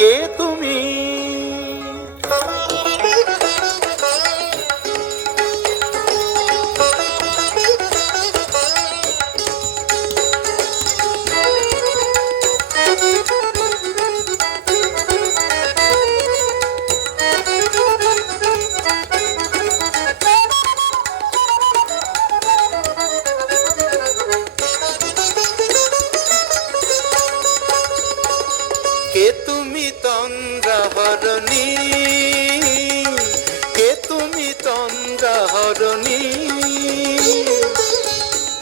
কে তুমি? কে তুমি তন্দ্রাহরণী? কে তুমি তন্দ্রাহরণী?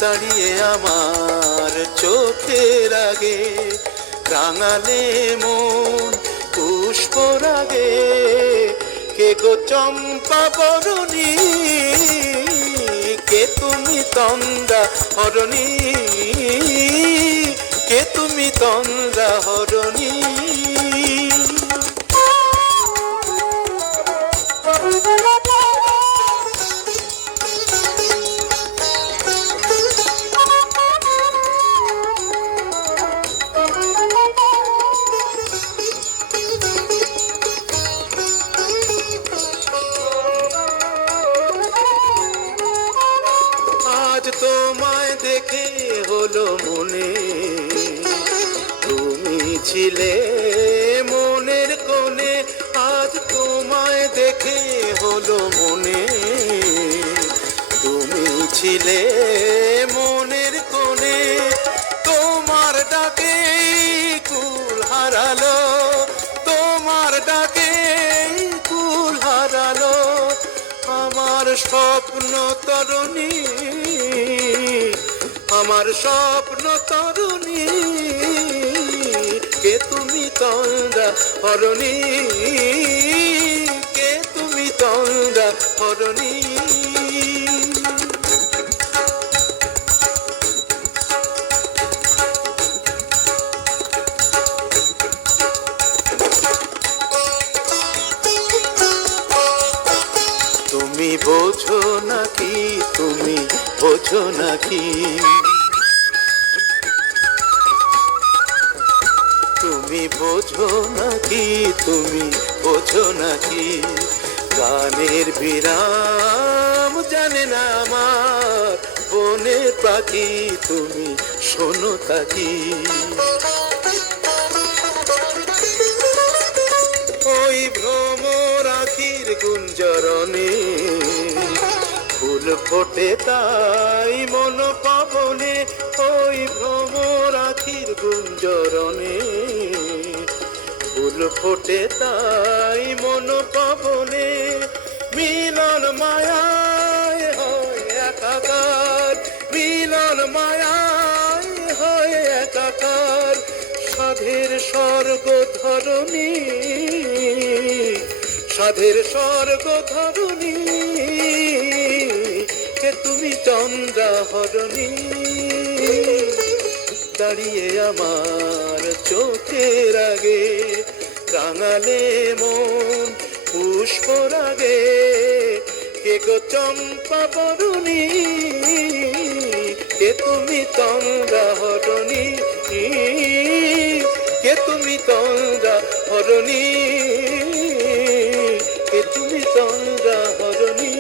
দাঁড়িয়ে আমার চোখের আগে রাঙালে মন পুষ্পরাগে। কে গো চম্পা বরণী? কে তুমি তন্দ্রাহরণী? কে তুমি তন্দ্রাহরণী? আজ তোমায় দেখে হলো মনে তুমি ছিলে মনের কোণে। আজ তোমায় দেখে হলো মনে তুমি ছিলে মনের কোণে। তোমার ডাকে কুল হারালো, তোমার ডাকে কুল হারালো আমার স্বপ্ন তরুণী, আমার স্বপ্ন তরুণী। কে তুমি তন্দ্রাহরণী? কে তুমি তন্দ্রাহরণী? তুমি বোঝো নাকি, তুমি বোঝো নাকি, তুমি বোঝো নাকি, তুমি বোঝো নাকি? গানের বিরাম জানে না আমার বনের পাখি, তুমি শোনো তাকি। ওই ভ্রমর আখির গুঞ্জরণে ফুল ফোটে তাই মন পাবনে। ওই ভ্রমর আখির গুঞ্জরণে ফুল ফোটে তাই মন পাবনে। মিলন মায়ায় হয় একাকার, মিলন মায়ায় হয় একাকার। সাধের স্বর্গ ধরণী, সাধের স্বর্গ ধরণী। কে তুমি চন্দ্রাহরণী? দাঁড়িয়ে আমার চোখের আগে রাঙালে মন পুষ্পরাগে। কে গো চম্পা বরণী? কে তুমি তন্দ্রাহরণী? কে তুমি তন্দ্রাহরণী? কে তুমি তন্দ্রাহরণী?